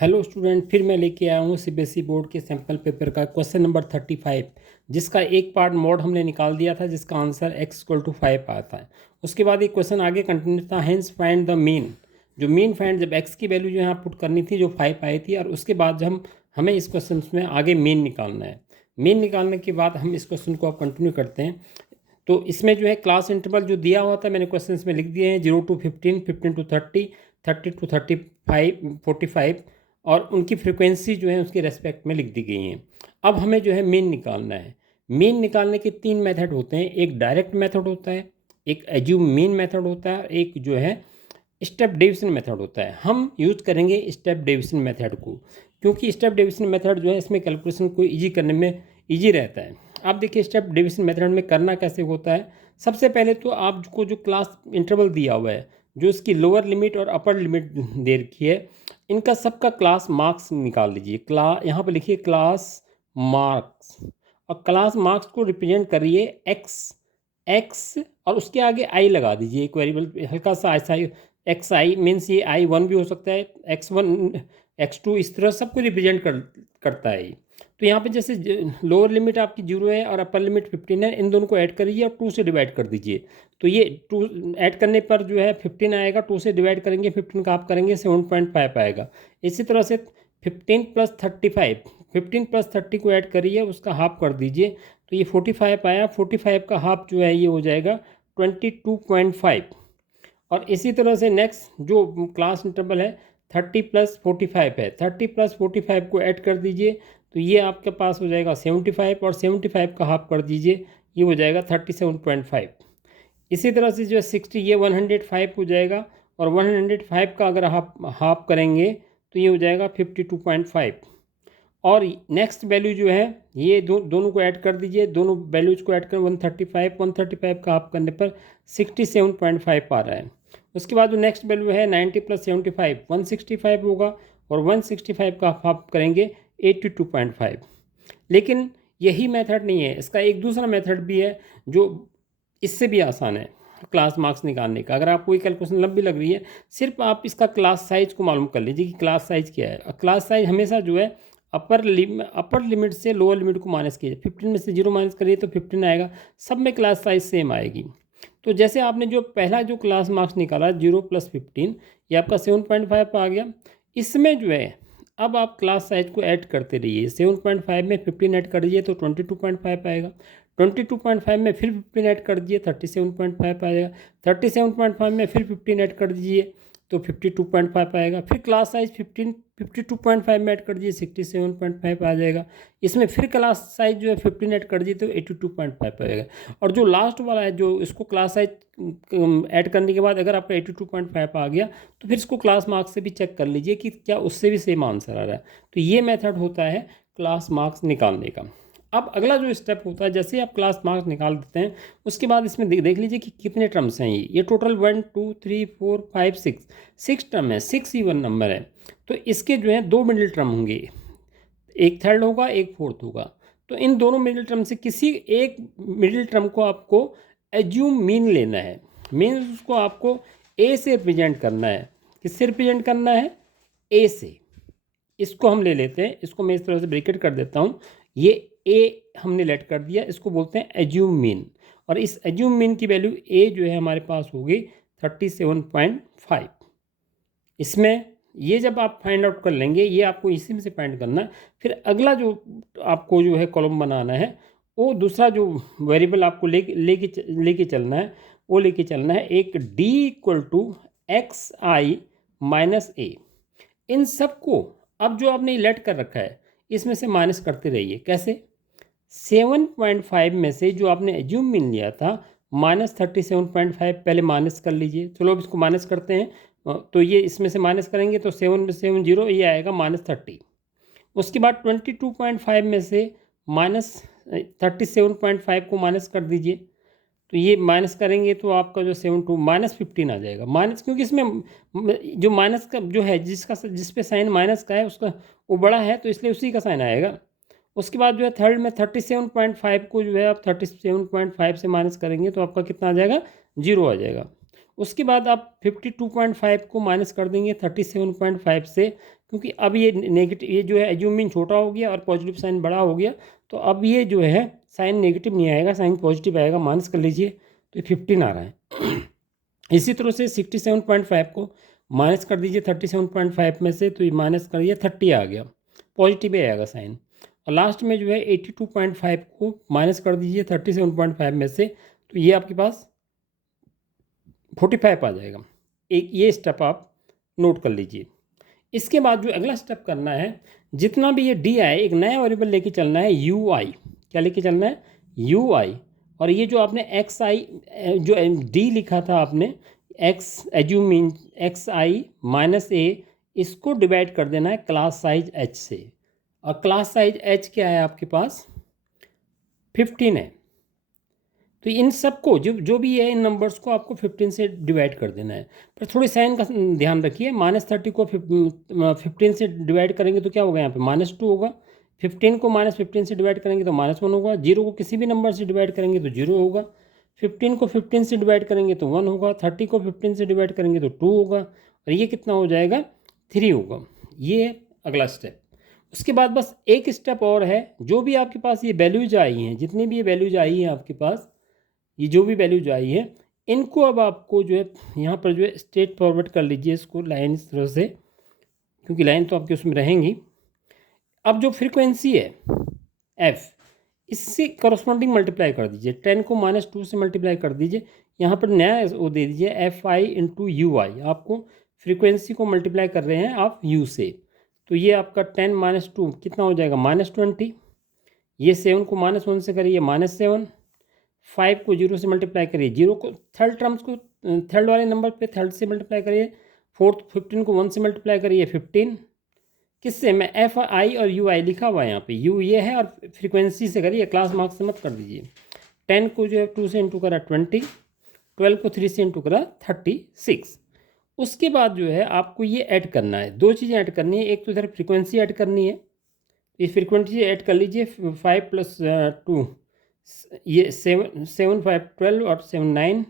Hello student, फिर मैं लेके आया हूँ सीबीएसई बोर्ड के सैम्पल पेपर का क्वेश्चन नंबर 35, जिसका एक पार्ट मोड हमने निकाल दिया था, जिसका आंसर x=5 आता है। उसके बाद एक क्वेश्चन आगे कंटिन्यू था, हेंस फाइंड द मीन। जो मीन फाइंड, जब x की वैल्यू जो यहाँ पुट करनी थी, जो 5 आई थी, और उसके बाद जब हमें इस क्वेश्चन में आगे मीन निकालना है। मीन निकालने के बाद हम इस क्वेश्चन को अब कंटिन्यू करते हैं। तो इसमें जो है क्लास इंटरवल जो दिया हुआ था, मैंने क्वेश्चन में लिख दिए हैं 0 to 15, 15 to 30, 30 to 35, 45, और उनकी फ्रिक्वेंसी जो है उसके रेस्पेक्ट में लिख दी गई हैं। अब हमें जो है मीन निकालना है। मीन निकालने के 3 मेथड होते हैं। एक डायरेक्ट मेथड होता है, एक एज्यूम मीन मेथड होता है, एक जो है स्टेप डिवीजन मेथड होता है। हम यूज़ करेंगे स्टेप डिवीजन मेथड को, क्योंकि स्टेप डिवीजन मेथड जो है इसमें कैलकुलेशन को ईजी करने में ईजी रहता है। आप देखिए स्टेप डिवीजन मेथड में करना कैसे होता है। सबसे पहले तो आपको जो क्लास इंटरवल दिया हुआ है, जो इसकी लोअर लिमिट और अपर लिमिट दे रखी है, इनका सबका क्लास मार्क्स निकाल दीजिए। यहाँ पर लिखिए क्लास मार्क्स, और क्लास मार्क्स को रिप्रेजेंट करिए एक्स, और उसके आगे आई लगा दीजिए, एक वेरिएबल हल्का सा ऐसा एक्स आई मीन्स ये i1 भी हो सकता है, x1 x2, इस तरह सबको रिप्रेजेंट करता है। तो यहाँ पे जैसे लोअर लिमिट आपकी 0 है और अपर लिमिट 15 है, इन दोनों को ऐड करिए और 2 से डिवाइड कर दीजिए। तो ये 2 ऐड करने पर जो है 15 आएगा, 2 से डिवाइड करेंगे 15 का आप करेंगे 7.5 आएगा। इसी तरह से 15 + 35, 15 + 30 को ऐड करिए, उसका हाफ कर दीजिए, तो ये 45 आया। 45 का हाफ जो है ये हो जाएगा 22.5। और इसी तरह से नेक्स्ट जो क्लास इंटरवल है 30 + 45 है, 30 + 45 को ऐड कर दीजिए, तो ये आपके पास हो जाएगा 75, और 75 का हाफ कर दीजिए, ये हो जाएगा 37.5। इसी तरह से जो है 60, ये 105 हो जाएगा, और 105 का अगर आप हाफ करेंगे तो ये हो जाएगा 52.5। और नेक्स्ट वैल्यू जो है ये दोनों को ऐड कर दीजिए, दोनों वैल्यूज को ऐड कर 135 का हाफ करने पर 67.5 आ रहा है। उसके बाद जो नेक्स्ट वैल्यू है 90 + 75, 165 होगा, और 165 का हाफ करेंगे 82.5। लेकिन यही मेथड नहीं है, इसका एक दूसरा मेथड भी है जो इससे भी आसान है क्लास मार्क्स निकालने का। अगर आपको ये कैलकुलेशन लंबी लग रही है, सिर्फ आप इसका क्लास साइज को मालूम कर लीजिए कि क्लास साइज क्या है। क्लास साइज हमेशा जो है अपर लिमिट से लोअर लिमिट को माइनस कीजिए। 15 में से 0 माइनस करिए तो 15 आएगा, सब में क्लास साइज सेम आएगी। तो जैसे आपने जो पहला जो क्लास मार्क्स निकाला 0 + 15, ये आपका 7.5 आ गया। इसमें जो है अब आप क्लास साइज को ऐड करते रहिए। 7.5 में 15 ऐड कर दीजिए तो 22.5 आएगा। 22.5 में फिर 15 ऐड कर दीजिए 37.5 आएगा। 37.5 में फिर 15 ऐड कर दीजिए तो 52.5 आएगा। फिर क्लास साइज 52.5 में ऐड कर दीजिए 67.5 आ जाएगा। इसमें फिर क्लास साइज जो है 15 ऐड कर दीजिए तो 82.5 आएगा। और जो लास्ट वाला है, जो इसको क्लास साइज ऐड करने के बाद अगर आपका 82.5 आ गया, तो फिर इसको क्लास मार्क्स से भी चेक कर लीजिए कि क्या उससे भी सेम आंसर आ रहा है। तो ये मेथड होता है क्लास मार्क्स निकालने का। अब अगला जो स्टेप होता है, जैसे आप क्लास मार्क्स निकाल देते हैं, उसके बाद इसमें देख लीजिए कि कितने टर्म्स हैं। ये टोटल 1 2 3 4 5 6 टर्म है, 6 इवन नंबर है। तो इसके जो है 2 मिडिल टर्म होंगे, एक थर्ड होगा, एक फोर्थ होगा। तो इन दोनों मिडिल टर्म से किसी एक मिडिल टर्म को आपको एज्यूम मीन लेना है। मीन्स उसको आपको ए से रिप्रेजेंट करना है। किससे रिप्रेजेंट करना है? ए से। इसको हम ले लेते हैं, इसको मैं इस तरह से ब्रैकेट कर देता हूँ। ये ए हमने लेट कर दिया, इसको बोलते हैं एज्यूम मीन। और इस एज्यूम मीन की वैल्यू ए जो है हमारे पास होगी 37.5। इसमें ये जब आप फाइंड आउट कर लेंगे, ये आपको इसी में से फाइंड करना है। फिर अगला जो आपको जो है कॉलम बनाना है, वो दूसरा जो वेरिएबल आपको लेके चलना है, वो लेके चलना है एक d = xi - a। इन सबको अब जो आपने लेट कर रखा है, इसमें से माइनस करते रहिए। कैसे? 7.5 में से जो आपने एज्यूम मीन लिया था -37.5 पहले माइनस कर लीजिए। चलो अब इसको माइनस करते हैं। तो ये इसमें से माइनस करेंगे तो 7 में 7 0, ये आएगा -30। उसके बाद 22.5 में से -37.5 को माइनस कर दीजिए। तो ये माइनस करेंगे तो आपका जो 7 2 -15 आ जाएगा। माइनस क्योंकि इसमें जो माइनस का जो है, जिस पे साइन माइनस का है उसका वो बड़ा है, तो इसलिए उसी का साइन आएगा। उसके बाद जो है थर्ड में 37.5 को जो है आप 37.5 से माइनस करेंगे तो आपका कितना आ जाएगा? 0 आ जाएगा। उसके बाद आप 52.5 को माइनस कर देंगे 37.5 से, क्योंकि अब ये नेगेटिव, ये जो है एज्यूम मीन छोटा हो गया और पॉजिटिव साइन बड़ा हो गया, तो अब ये जो है साइन नेगेटिव नहीं आएगा, साइन पॉजिटिव आएगा, माइनस कर लीजिए, तो ये 15 आ रहा है। इसी तरह से 67.5 को माइनस कर दीजिए 37.5 में से, तो ये माइनस करिए 30 आ गया, पॉजिटिव ही आएगा साइन। और लास्ट में जो है 82.5 को माइनस कर दीजिए 37.5 में से, तो ये आपके पास 45 आ जाएगा। एक ये स्टेप आप नोट कर लीजिए। इसके बाद जो अगला स्टेप करना है, जितना भी ये डी आए, एक नया वेरिएबल लेके चलना है यू आई। क्या लेके चलना है? यू आई। और ये जो आपने एक्स आई जो डी लिखा था आपने, एक्स एज्यूम मीन एक्स आई माइनस ए, इसको डिवाइड कर देना है क्लास साइज एच से। और क्लास साइज एच क्या है आपके पास? 15 है। तो इन सबको जो जो भी है, इन नंबर्स को आपको 15 से डिवाइड कर देना है। पर थोड़ी साइन का ध्यान रखिए, -30 को 15 से डिवाइड करेंगे तो क्या होगा? यहाँ पे -2 होगा। 15 को -15 से डिवाइड करेंगे तो -1 होगा। 0 को किसी भी नंबर से डिवाइड करेंगे तो 0 होगा। 15 को 15 से डिवाइड करेंगे तो 1 होगा। 30 को 15 से डिवाइड करेंगे तो 2 होगा। और ये कितना हो जाएगा? 3 होगा। ये है अगला स्टेप। उसके बाद बस एक स्टेप और है। जो भी आपके पास ये वैल्यूज आई हैं, जितनी भी ये वैल्यूज आई हैं आपके पास, ये जो भी वैल्यूज आई है, इनको अब आपको जो है यहाँ पर जो है स्ट्रेट फॉरवर्ड कर लीजिए इसको लाइन इस तरह से, क्योंकि लाइन तो आपके उसमें रहेंगी। अब जो फ्रीक्वेंसी है f, इससे करस्पॉन्डिंग मल्टीप्लाई कर दीजिए। 10 को -2 से मल्टीप्लाई कर दीजिए। यहाँ पर नया वो दे दीजिए एफ आई इंटू यू आई। आपको फ्रीक्वेंसी को मल्टीप्लाई कर रहे हैं आप u से, तो ये आपका 10 - 2 कितना हो जाएगा? -20। ये 7 को -1 से करिए -7। 5 को 0 से मल्टीप्लाई करिए, 0 को थर्ड टर्म्स को थर्ड वाले नंबर पे थर्ड से मल्टीप्लाई करिए। फोर्थ 15 को 1 से मल्टीप्लाई करिए 15। किससे? मैं एफ आई और यू आई लिखा हुआ है यहाँ पे, यू ये है और फ्रीक्वेंसी से करिए, क्लास मार्क्स से मत कर दीजिए। 10 को जो है 2 से इंटू करा 20, 12 को 3 से इंटू करा 36। उसके बाद जो है आपको ये ऐड करना है, दो चीज़ें ऐड करनी है। एक तो इधर फ्रीक्वेंसी ऐड करनी है, इस फ्रीक्वेंसी ऐड कर लीजिए। 5 + 2 ये 7 5 12 और 7 9,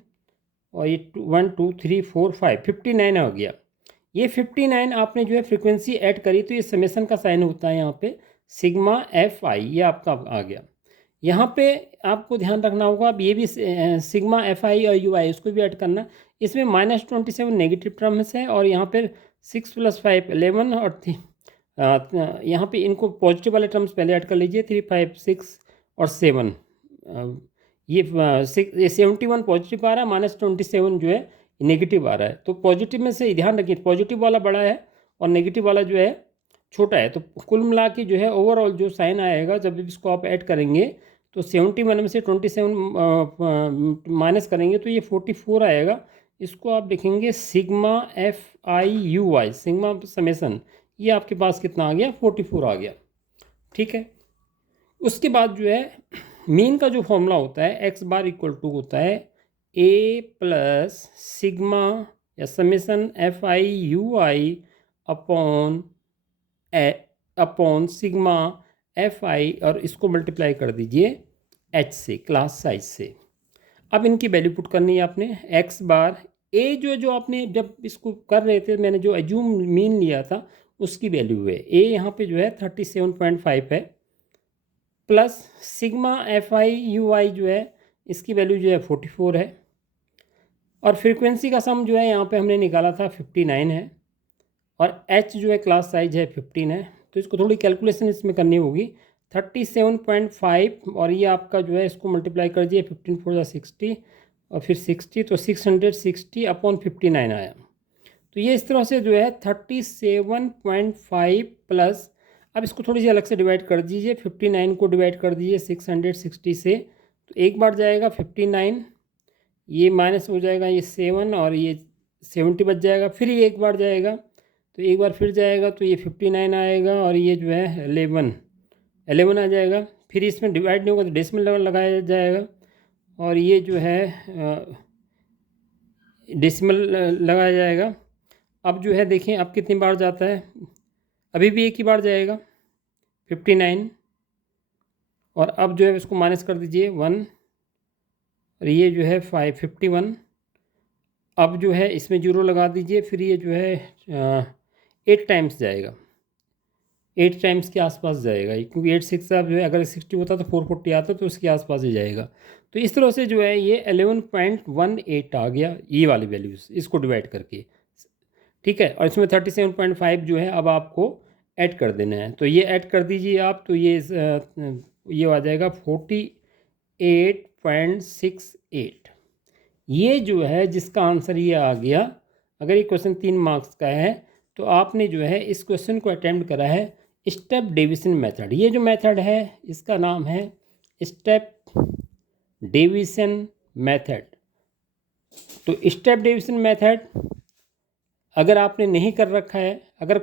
और ये 1 2 3 4 5 59 हो गया। ये 59 आपने जो है फ्रीक्वेंसी ऐड करी, तो ये समेसन का साइन होता है यहाँ पे, सिग्मा एफ आई, ये आपका आ गया। यहाँ पे आपको ध्यान रखना होगा, अब ये भी सिग्मा एफ आई और यू आई, इसको भी ऐड करना। इसमें -27 नेगेटिव टर्म्स है, और यहाँ पर 6 + 5 11, और यहाँ पे इनको पॉजिटिव वाले टर्म्स पहले ऐड कर लीजिए। 3 5 6 और 7, ये 71 पॉजिटिव आ रहा है, -27 जो है नेगेटिव आ रहा है। तो पॉजिटिव में से ध्यान रखिए, पॉजिटिव वाला बड़ा है और नेगेटिव वाला जो है छोटा है। तो कुल मिला के जो है ओवरऑल जो साइन आएगा जब इसको आप ऐड करेंगे, तो 71 में से 27 माइनस करेंगे तो ये 44 आएगा। इसको आप देखेंगे sigma F I U I, sigma summation, ये आपके पास कितना आ गया? 44 आ गया। ठीक है। उसके बाद जो है मीन का जो फॉर्मूला होता है, एक्स बार इक्वल टू होता है ए प्लस सिग्मा या summation F I U I upon sigma F आई, और इसको मल्टीप्लाई कर दीजिए एच से, क्लास साइज से। अब इनकी वैल्यू पुट करनी है आपने। एक्स बार ए जो आपने जब इसको कर रहे थे, मैंने जो एज्यूम मीन लिया था उसकी वैल्यू है ए, यहाँ पे जो है 37.5 है, plus sigma F I U I जो है इसकी वैल्यू जो है 44 है, और फ्रीक्वेंसी का सम जो है यहाँ पे हमने निकाला था 59 है, और एच जो है क्लास साइज है 15 है। तो इसको थोड़ी कैलकुलेशन इसमें करनी होगी। 37.5 और ये आपका जो है इसको मल्टीप्लाई कर दिए, 15 4 60 और फिर 60, तो 660 अपॉन 59 आया। तो ये इस तरह से जो है 37.5 प्लस, अब इसको थोड़ी सी अलग से डिवाइड कर दीजिए। 59 को डिवाइड कर दीजिए 660 से, तो एक बार जाएगा 59, ये माइनस हो जाएगा ये 7, और ये 70 बच जाएगा। फिर ये एक बार जाएगा, तो एक बार फिर जाएगा तो ये 59 आएगा, और ये जो है 11 आ जाएगा। फिर इसमें डिवाइड नहीं होगा तो डेसिमल लगाया जाएगा, और ये जो है डेसिमल लगाया जाएगा। अब जो है देखें अब कितनी बार जाता है, अभी भी एक ही बार जाएगा 59, और अब जो है इसको माइनस कर दीजिए 1, और ये जो है 51। अब जो है इसमें 0 लगा दीजिए, फिर ये जो है 8 टाइम्स जाएगा, 8 टाइम्स के आसपास जाएगा, क्योंकि 8 6 जो है, अगर 60 होता तो 440 आता तो उसके आसपास ही जाएगा। तो इस तरह से जो है ये 11.18 आ गया, ये वाली वैल्यूज़ इसको डिवाइड करके, ठीक है। और इसमें 37.5 जो है अब आपको ऐड कर देना है, तो ये ऐड कर दीजिए आप, तो ये आ जाएगा 48.68। ये जो है जिसका आंसर ये आ गया। अगर ये क्वेश्चन 3 मार्क्स का है तो आपने जो है इस क्वेश्चन को अटेम्प्ट करा है स्टेप डिवीजन मेथड। ये जो मेथड है इसका नाम है स्टेप डिवीजन मेथड। तो स्टेप डिवीजन मेथड अगर आपने नहीं कर रखा है, अगर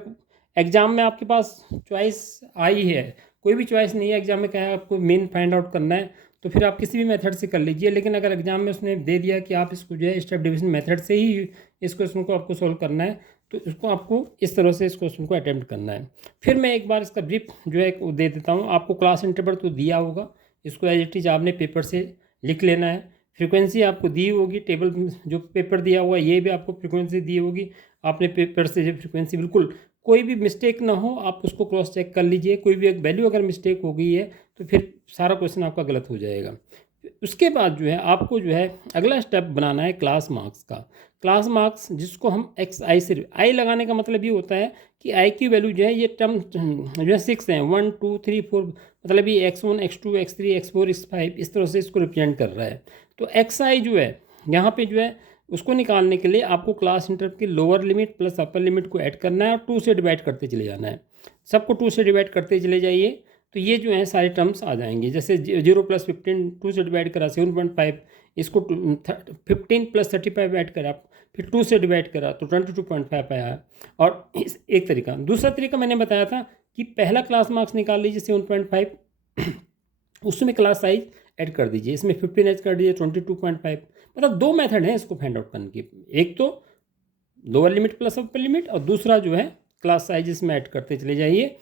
एग्ज़ाम में आपके पास चॉइस आई है, कोई भी चॉइस नहीं है एग्ज़ाम में, क्या है आपको मेन फाइंड आउट करना है, तो फिर आप किसी भी मेथड से कर लीजिए। लेकिन अगर एग्ज़ाम में उसने दे दिया कि आप इसको जो है स्टेप डिवीजन मेथड से ही इस क्वेश्चन को आपको सोल्व करना है, तो इसको आपको इस तरह से इस क्वेश्चन को अटैम्प्ट करना है। फिर मैं एक बार इसका ब्रीफ जो है दे देता हूँ आपको। क्लास इंटरवल तो दिया होगा, इसको एज इट इज आपने पेपर से लिख लेना है। फ्रीक्वेंसी आपको दी होगी, टेबल जो पेपर दिया हुआ ये भी आपको फ्रीक्वेंसी दी होगी, आपने पेपर से जो फ्रीक्वेंसी बिल्कुल कोई भी मिस्टेक ना हो आप उसको क्रॉस चेक कर लीजिए। कोई भी एक वैल्यू अगर मिस्टेक हो गई है तो फिर सारा क्वेश्चन आपका गलत हो जाएगा। उसके बाद जो है आपको जो है अगला स्टेप बनाना है क्लास मार्क्स का। क्लास मार्क्स जिसको हम एक्स आई से, आई लगाने का मतलब ये होता है कि आई की वैल्यू जो है ये टर्म जो है 6 हैं, 1 2 3 4, मतलब ये x1 x2 x3 x4 x5 इस तरह से इसको रिप्रेजेंट कर रहा है। तो एक्स आई जो है यहाँ पे जो है उसको निकालने के लिए आपको क्लास इंटरवल की lower limit plus upper limit को ऐड करना है और 2 से डिवाइड करते चले जाना है। सबको 2 से डिवाइड करते चले जाइए, तो ये जो है सारे टर्म्स आ जाएंगे। जैसे 0 + 15 2 से डिवाइड करा 7.5, इसको 15 + 35 ऐड करा, फिर 2 से डिवाइड करा तो 22.5 आया। और इस एक तरीका, दूसरा तरीका मैंने बताया था कि पहला क्लास मार्क्स निकाल लीजिए 7.5, उसमें क्लास साइज ऐड कर दीजिए, इसमें 15 ऐड कर दीजिए 22.5। मतलब 2 मेथड हैं इसको फाइंड आउट करने की, एक तो lower limit plus upper limit और दूसरा जो है क्लास साइज इसमें ऐड करते चले जाइए।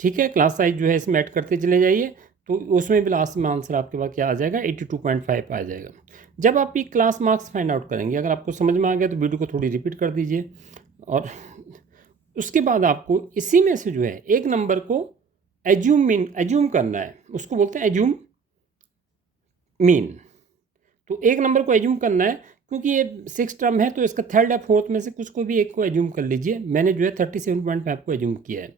ठीक है, क्लास साइज जो है इसमें ऐड करते चले जाइए, तो उसमें भी लास्ट में आंसर आपके पास क्या आ जाएगा 82.5 आ जाएगा। जब आप ये क्लास मार्क्स फाइंड आउट करेंगे, अगर आपको समझ में आ गया तो वीडियो को थोड़ी रिपीट कर दीजिए। और उसके बाद आपको इसी में से जो है एक नंबर को एज्यूम करना है, उसको बोलते हैं एज्यूम मीन। तो एक नंबर को एज्यूम करना है, क्योंकि ये 6 टर्म है तो इसका थर्ड या फोर्थ में से कुछ को भी एक को एज्यूम कर लीजिए। मैंने जो है 37.5 को एज्यूम किया है।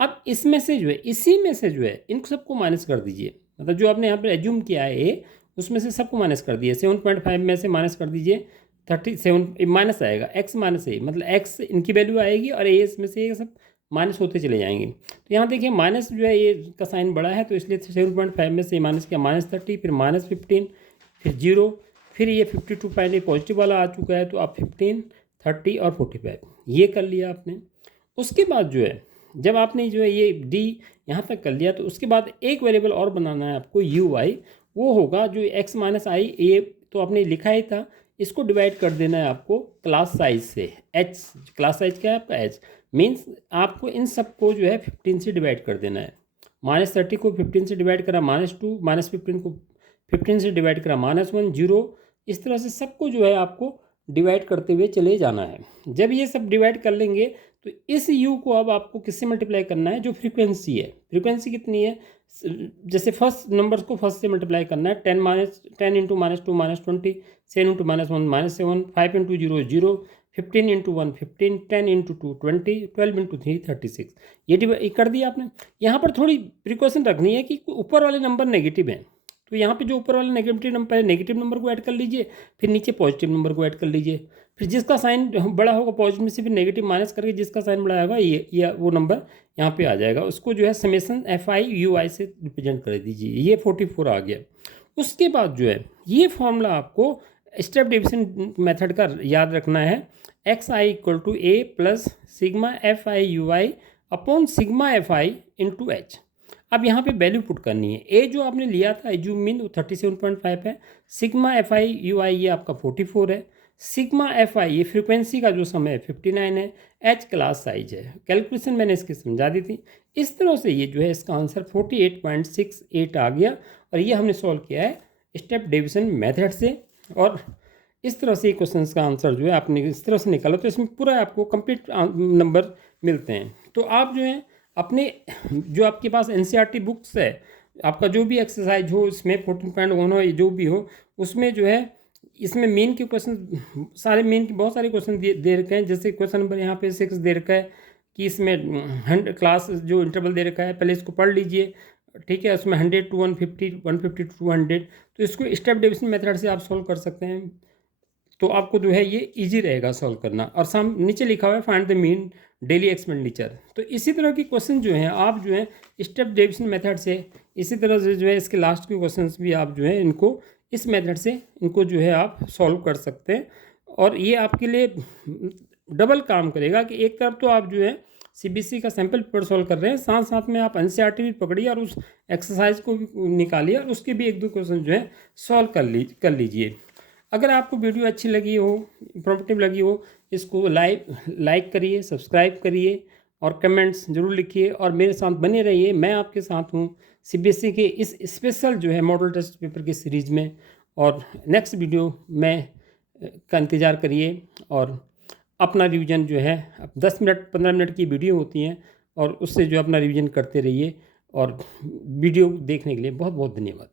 अब इसमें से जो है इसी में से जो है इन सबको माइनस कर दीजिए, मतलब जो आपने यहाँ पर एज्यूम किया है ए, उसमें से सबको माइनस कर दिए। 7.5 में से माइनस कर दीजिए 37, माइनस आएगा x माइनस ए, मतलब x इनकी वैल्यू आएगी और ए इसमें से ये सब माइनस होते चले जाएंगे। तो यहाँ देखिए माइनस जो है ये का साइन बड़ा है, तो इसलिए 7.5 में से माइनस किया -30, फिर -15, फिर 0, फिर ये 52 पॉजिटिव वाला आ चुका है, तो आप 15 30 और 45 ये कर लिया आपने। उसके बाद जो है जब आपने जो है ये डी यहाँ तक कर लिया, तो उसके बाद एक वेरिएबल और बनाना है आपको यू आई। वो होगा जो x माइनस आई, ए तो आपने लिखा ही था, इसको डिवाइड कर देना है आपको क्लास साइज से। h क्लास साइज क्या है आपका, h मीन्स आपको इन सबको जो है 15 से डिवाइड कर देना है। -30 को 15 से डिवाइड करा -2, -15 को 15 से डिवाइड करा -1, 0, इस तरह से सबको जो है आपको डिवाइड करते हुए चले जाना है। जब ये सब डिवाइड कर लेंगे तो इस u को अब आपको किससे मल्टीप्लाई करना है, जो फ्रीक्वेंसी है। फ्रीक्वेंसी कितनी है, जैसे फर्स्ट नंबर को फर्स्ट से मल्टीप्लाई करना है, 10 × -2 -20, 7 × -1 -7, 5 × 0 0, 15 × 1 15, 10 × 2 20, 12 × 3 36। ये कर दिया आपने। यहाँ पर थोड़ी प्रिकॉशन रखनी है कि ऊपर वाले नंबर नेगेटिव हैं, तो यहाँ पे जो ऊपर वाले नेगेटिव नंबर है, नेगेटिव नंबर को ऐड कर लीजिए, फिर नीचे पॉजिटिव नंबर को ऐड कर लीजिए, फिर जिसका साइन बड़ा होगा पॉजिटिव में से फिर नेगेटिव माइनस करके जिसका साइन बड़ा होगा ये वो नंबर यहाँ पे आ जाएगा। उसको जो है समेसन FI/UI से रिप्रेजेंट कर दीजिए, ये 44 आ गया। उसके बाद जो है ये फॉर्मूला आपको स्टेप डिवीजन मेथड का याद रखना है, XI = A + sigma FI/UI upon sigma FI × H। अब यहाँ पे वैल्यू पुट करनी है। ए जो आपने लिया था एज्यूम मीन वो 37.5 है, सिग्मा FI/UI ये आपका 44 है, सिग्मा FI ये फ्रीक्वेंसी का जो समय है 59 है, H क्लास साइज है। कैलकुलेशन मैंने इसकी समझा दी थी। इस तरह से ये जो है इसका आंसर 48.68 आ गया, और ये हमने सॉल्व किया है स्टेप डिवीजन मेथड से। और इस तरह से क्वेश्चन का आंसर जो है आपने इस तरह से निकाला तो इसमें पूरा आपको कंप्लीट नंबर मिलते हैं। तो आप जो है अपने जो आपके पास एनसीईआरटी बुक्स है, आपका जो भी एक्सरसाइज हो इसमें 14.1 हो जो भी हो, उसमें जो है इसमें मेन के क्वेश्चन सारे मेन के बहुत सारे क्वेश्चन दे रखे हैं। जैसे क्वेश्चन नंबर यहाँ पे 6 दे रखा है कि इसमें 100 क्लास जो इंटरवल दे रखा है, पहले इसको पढ़ लीजिए, ठीक है। उसमें 100 to 150, 150 to 200, तो इसको स्टेप डिविजन मेथड से आप सॉल्व कर सकते हैं। तो आपको जो है ये इजी रहेगा सॉल्व करना। और नीचे लिखा हुआ है find the mean daily expenditure. तो इसी तरह के क्वेश्चन जो हैं आप जो है स्टेप डिविजन मेथड से, इसी तरह से जो है इसके लास्ट के क्वेश्चंस भी आप जो है इनको इस मेथड से इनको जो है आप सॉल्व कर सकते हैं। और ये आपके लिए डबल काम करेगा कि एक तरफ तो आप जो है सीबीएसई का सैम्पल पेपर सॉल्व कर रहे हैं, साथ साथ में आप एनसीईआरटी भी पकड़िए और उस एक्सरसाइज को भी निकालिए और उसके भी 1-2 क्वेश्चन जो है सॉल्व कर लीजिए। अगर आपको वीडियो अच्छी लगी हो, इंफॉर्मेटिव लगी हो, इसको लाइक करिए, सब्सक्राइब करिए और कमेंट्स ज़रूर लिखिए और मेरे साथ बने रहिए। मैं आपके साथ हूँ सीबीएसई के इस स्पेशल जो है मॉडल टेस्ट पेपर की सीरीज़ में। और नेक्स्ट वीडियो में का इंतज़ार करिए और अपना रिवीजन जो है 10 मिनट 15 मिनट की वीडियो होती हैं और उससे जो अपना रिवीजन करते रहिए। और वीडियो देखने के लिए बहुत बहुत धन्यवाद।